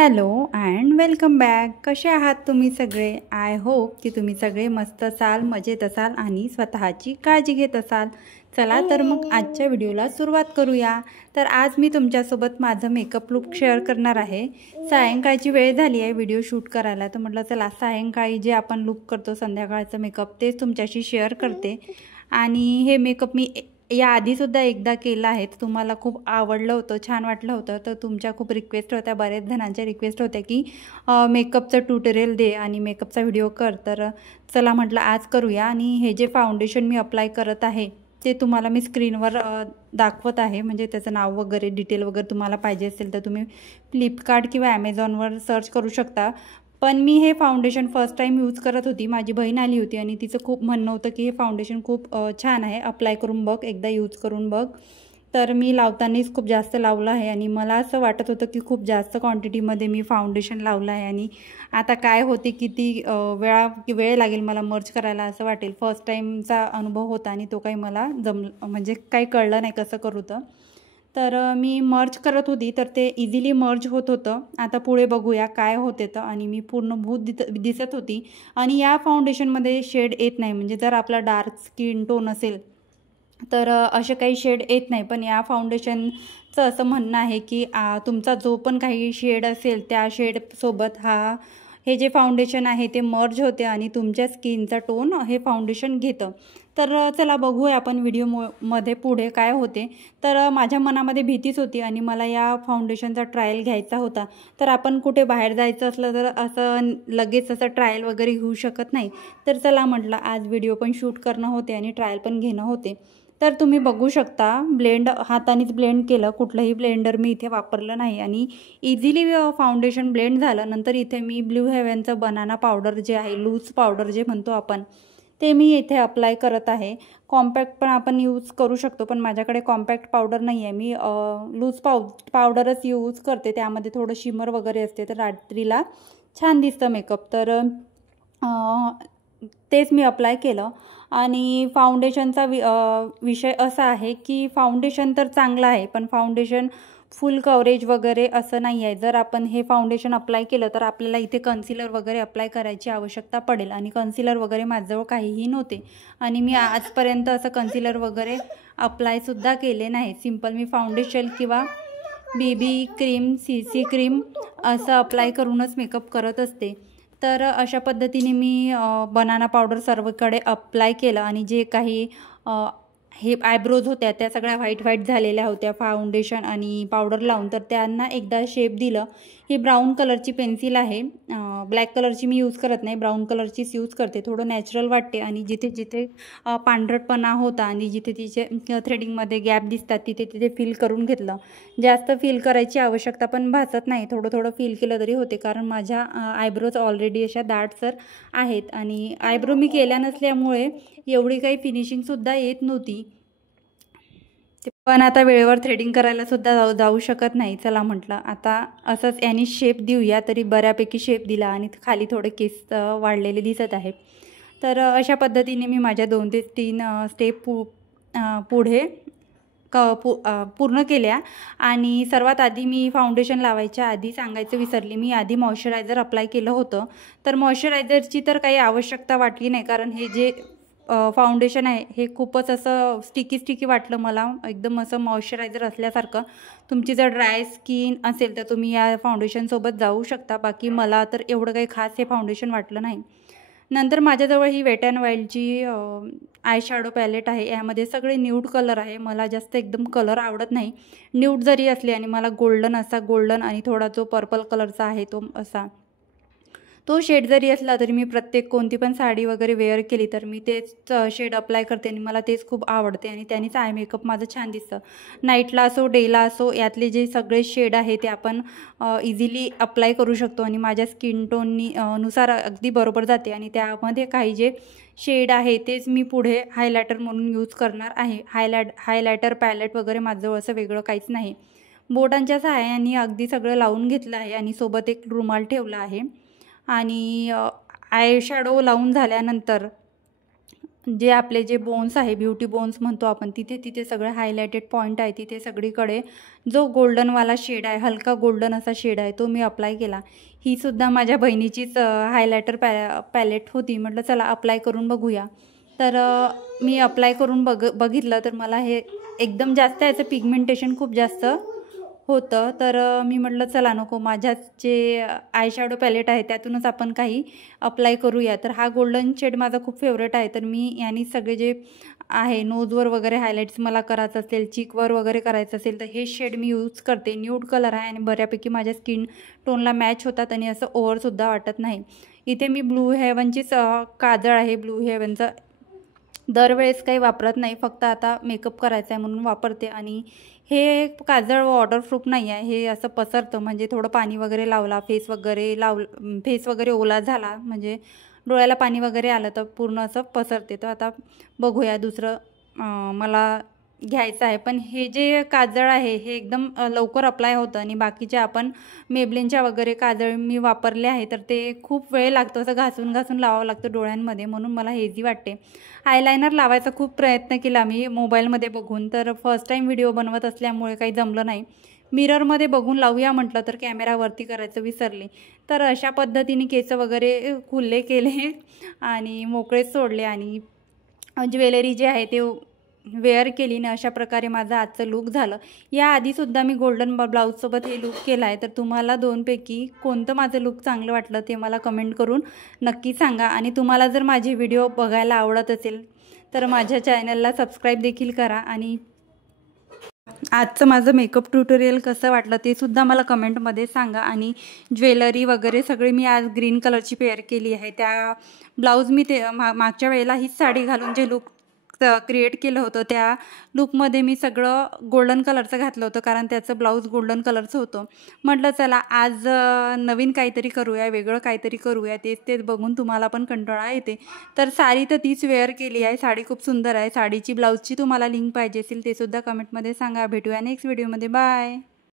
Hello and welcome back. कसे आहात तुम्ही सगळे? आय होप की तुम्ही सगळे मस्त असाल, मजेत असाल आणि स्वतःची काळजी घेत असाल. चला तर मग आजच्या व्हिडिओला सुरुवात करूया. तर आज मी तुमच्यासोबत माझं मेकअप लुक शेअर करणार आहे. सायंकाळची वेळ झाली आहे व्हिडिओ शूट करायला, तर म्हटलं चला सायंकाळी जे आपण लुक करतो संध्याकाळचं मेकअप तेच तुमच्याशी शेअर करते. आणि हे मेकअप मी याआधीसुद्धा एकदा केलं आहे. तुम्हाला खूप आवडलं होतं, छान वाटलं होतं. तर तुमच्या खूप रिक्वेस्ट होत्या, बऱ्याच जणांच्या रिक्वेस्ट होत्या की मेकअपचं ट्युटोरियल दे आणि मेकअपचा व्हिडिओ कर. तर चला म्हटलं आज करूया. आणि हे जे फाउंडेशन मी अप्लाय करत आहे ते तुम्हाला मी स्क्रीनवर दाखवत आहे. म्हणजे त्याचं नाव वगैरे डिटेल वगैरे तुम्हाला पाहिजे असेल तर तुम्ही फ्लिपकार्ट किंवा ॲमेझॉनवर सर्च करू शकता. पण मी हे फाउंडेशन फर्स्ट टाईम यूज करत होती. माझी बहीण आली होती आणि तिचं खूप म्हणणं होतं की हे फाउंडेशन खूप छान आहे, अप्लाय करून बघ, एकदा यूज करून बघ. तर मी लावतानाच खूप जास्त लावलं आहे आणि मला असं वाटत होतं की खूप जास्त क्वांटिटीमध्ये मी फाउंडेशन लावलं आहे आणि आता काय होते किती वेळ लागेल मला मर्ज करायला असं वाटेल. फर्स्ट टाईमचा अनुभव होता आणि तो काही मला म्हणजे काही कळलं नाही कसं करू. तर मी मर्ज करत होती तर ते इझिली मर्ज होत होतं. आता पुढे बघूया काय होते तर. आणि मी पूर्ण भूत दिसत होती. आणि या फाउंडेशनमध्ये शेड येत नाही, म्हणजे जर आपला डार्क स्किन टोन असेल तर असे काही शेड येत नाही. पण या फाउंडेशनचं असं म्हणणं आहे की तुमचा जो पण काही शेड असेल त्या शेडसोबत हे जे फाउंडेशन आहे ते मर्ज होते आणि तुमच्या स्किनचा टोन हे फाउंडेशन घेतं. तर चला बघूया आपण व्हिडिओमध्ये पुढे काय होते. तर माझ्या मनामध्ये भीतीच होती आणि मला या फाउंडेशनचा ट्रायल घ्यायचा होता. तर आपण कुठे बाहेर जायचं असलं तर असं लगेच असं ट्रायल वगैरे घेऊ शकत नाही. तर चला म्हटलं आज व्हिडिओ पण शूट करणं होते आणि ट्रायल पण घेणं होते. तर तुम्ही बघू शकता हातानेच ब्लेंड केलं, कुठलंही ब्लेंडर मी इथे वापरलं नाही आणि इझिली फाउंडेशन ब्लेंड झालं. नंतर इथे मी ब्ल्यू हेव्हनचं बनाना पावडर जे आहे, लूज पावडर जे म्हणतो आपण, ते मी इथे अप्लाय करत आहे. कॉम्पॅक्ट पण आपण यूज करू शकतो, पण माझ्याकडे कॉम्पॅक्ट पावडर नाही आहे. मी लूज पावडरच यूज करते, त्यामध्ये थोडं शिमर वगैरे असते तर रात्रीला छान दिसतं मेकअप. तर तेच मी अप्लाय केलं. आणि फाउंडेशनचा विषय असा आहे की फाउंडेशन तर चांगलं आहे पण फाउंडेशन फुल कव्हरेज वगैरे असं नाही आहे. जर आपण हे फाउंडेशन अप्लाय केलं तर आपल्याला इथे कन्सिलर वगैरे अप्लाय करायची आवश्यकता पडेल आणि कन्सिलर वगैरे माझ्याजवळ काहीही नव्हते आणि मी आजपर्यंत असं कन्सिलर वगैरे अप्लायसुद्धा केले नाही. सिम्पल मी फाउंडेशन किंवा BB क्रीम, CC क्रीम असं अप्लाय करूनच मेकअप करत असते. तर अशा पद्धतीने मी बनाना पावडर सर्वकडे अप्लाय केलं आणि जे काही हे आयब्रोज होत्या त्या सगळ्या व्हाईट झालेल्या होत्या फाउंडेशन आणि पावडर लावून, तर त्यांना एकदा शेप दिलं. ही ब्राऊन कलरची पेन्सिल आहे, ब्लॅक कलरची मी यूज करत नाही, ब्राऊन कलरचीच यूज करते. थोडं नॅचरल वाटते आणि जिथे जिथे पांढरटपणा होता आणि जिथे तिचे थ्रेडिंगमध्ये गॅप दिसतात तिथे तिथे फिल करून घेतलं. जास्त फिल करायची आवश्यकता पण भासत नाही, थोडं थोडं फिल केलं तरी होते, कारण माझ्या आयब्रोज ऑलरेडी अशा दाटसर आहेत आणि आयब्रो मी केल्या नसल्यामुळे एवढी काही फिनिशिंगसुद्धा येत नव्हती. पण आता वेळेवर थ्रेडिंग करायला सुद्धा जाऊ शकत नाही. चला म्हटलं आता असंच याने शेप देऊया, तरी बऱ्यापैकी शेप दिला आणि खाली थोडे केस वाढलेले दिसत आहे. तर अशा पद्धतीने मी माझ्या 2 ते 3 स्टेप पुढे पूर्ण केल्या. आणि सर्वात आधी मी फाउंडेशन लावायच्या आधी सांगायचं विसरली, मी आधी मॉइश्चरायझर अप्लाय केलं होतं. तर मॉइश्चरायझरची तर काही आवश्यकता वाटली नाही, कारण हे जे फाउंडेशन आहे हे खूपच असं स्टिकी वाटलं मला, एकदम असं मॉइश्चरायझर असल्यासारखं. तुमची जर ड्राय स्किन असेल तर तुम्ही या फाउंडेशनसोबत जाऊ शकता. बाकी मला तर एवढं काही खास हे फाउंडेशन वाटलं नाही. नंतर माझ्याजवळ ही वेट अँड वाईल्डची आय शॅडो पॅलेट आहे. यामध्ये सगळे न्यूड कलर आहे. मला जास्त एकदम कलर आवडत नाही. न्यूड जरी असले आणि मला गोल्डन आणि थोडा जो पर्पल कलरचा आहे तो शेड जरी असला तरी मी कोणती पण साडी वगैरे वेअर केली तर मी तेच शेड अप्लाय करते आणि मला तेच खूप आवडते आणि त्यानेच आय मेकअप माझं छान दिसतं. नाईटला असो डेला असो यातले जे सगळे शेड आहे ते आपण इझिली अप्लाय करू शकतो आणि माझ्या स्किन नुसार अगदी बरोबर जाते. आणि त्यामध्ये काही जे शेड आहे तेच मी पुढे हायलायटर म्हणून यूज करणार आहे. हायलायटर पॅलेट वगैरे माझं असं वेगळं काहीच नाही. बोटांच्या सहाय्याने अगदी सगळं लावून घेतलं आहे आणि सोबत एक रुमाल ठेवला आहे. आणि आय शॅडो लावून झाल्यानंतर जे आपले जे बोन्स आहे, ब्युटी बोन्स म्हणतो आपण, तिथे सगळे हायलायटेड पॉईंट आहे, तिथे सगळीकडे जो गोल्डनवाला शेड आहे, हलका गोल्डन असा शेड आहे, तो मी अप्लाय केला. ही सुद्धा माझ्या बहिणीचीच हायलायटर पॅलेट होती. म्हटलं चला अप्लाय करून बघूया. तर मी अप्लाय करून बघितलं तर मला हे एकदम जास्त याचं पिगमेंटेशन खूप जास्त होतं. तर मी म्हटलं चला नको, माझ्याच जे आय शॅडो पॅलेट आहे त्यातूनच आपण काही अप्लाय करूया. तर हा गोल्डन शेड माझा खूप फेवरेट आहे. तर मी यानी सगळे जे आहे नोजवर वगैरे हायलाईट्स मला करायचं असेल, चिकवर वगैरे करायचं असेल, तर हे शेड मी यूज करते. न्यूड कलर आहे आणि बऱ्यापैकी माझ्या स्किन टोनला मॅच होतात आणि असं ओव्हरसुद्धा वाटत नाही. इथे मी ब्लू हेवनचीच काजळ आहे, ब्लू हेवनचं दरवेळेस काही वापरत नाही, फक्त आता मेकअप करायचा आहे म्हणून वापरते. आणि हे काजळ वॉटरप्रूफ नाही आहे, हे असं पसरतं. म्हणजे थोडं पाणी वगैरे लावला, फेस वगैरे ओला झाला, म्हणजे डोळ्याला पाणी वगैरे आलं तर पूर्ण असं पसरते. तर आता बघूया दुसरं मला घ्यायचं आहे. पण हे जे काजळ आहे हे एकदम लवकर अप्लाय होतं आणि बाकीचे आपण मेबलिनच्या वगैरे काजळ मी वापरले आहे तर ते खूप वेळ लागतो, असं घासून लावावं लागतं डोळ्यांमध्ये, म्हणून मला हेजी वाटते. आयलायनर लावायचा खूप प्रयत्न केला मी मोबाईलमध्ये बघून, तर फर्स्ट टाईम व्हिडिओ बनवत असल्यामुळे काही जमलं नाही. मिररमध्ये बघून लावूया म्हटलं तर कॅमेरावरती करायचं विसरले. तर अशा पद्धतीने केस वगैरे खुले केले आणि मोकळेच सोडले आणि ज्वेलरी जे आहे ते वेअर केली ना. अशा प्रकारे माझं आजचं लूक झालं. याआधीसुद्धा मी गोल्डन ब्लाऊजसोबत हे लूक केला आहे. तर तुम्हाला दोनपैकी कोणतं माझं लूक चांगलं वाटलं ते मला कमेंट करून नक्की सांगा. आणि तुम्हाला जर माझे व्हिडिओ बघायला आवडत असेल तर माझ्या चॅनलला सबस्क्राईब देखील करा. आणि आजचं माझं मेकअप ट्युटोरियल कसं वाटलं ते सुद्धा मला कमेंटमध्ये सांगा. आणि ज्वेलरी वगैरे सगळे मी आज ग्रीन कलरची पेअर केली आहे. त्या ब्लाऊज मी ते मागच्या वेळेला हीच साडी घालून जे लूक क्रिएट केलं होतं त्या लूकमध्ये मी सगळं गोल्डन कलरचं घातलं होतं, कारण त्याचं ब्लाऊज गोल्डन कलरचं होतं. म्हटलं चला आज नवीन काहीतरी करूया, वेगळं काहीतरी करूया. तेच बघून तुम्हाला पण कंटाळा येते. तर साडी तर तीच वेअर केली आहे. साडी खूप सुंदर आहे. साडीची ब्लाऊजची तुम्हाला लिंक पाहिजे असेल ते सुद्धा कमेंटमध्ये सांगा. भेटूया नेक्स्ट व्हिडिओमध्ये. बाय.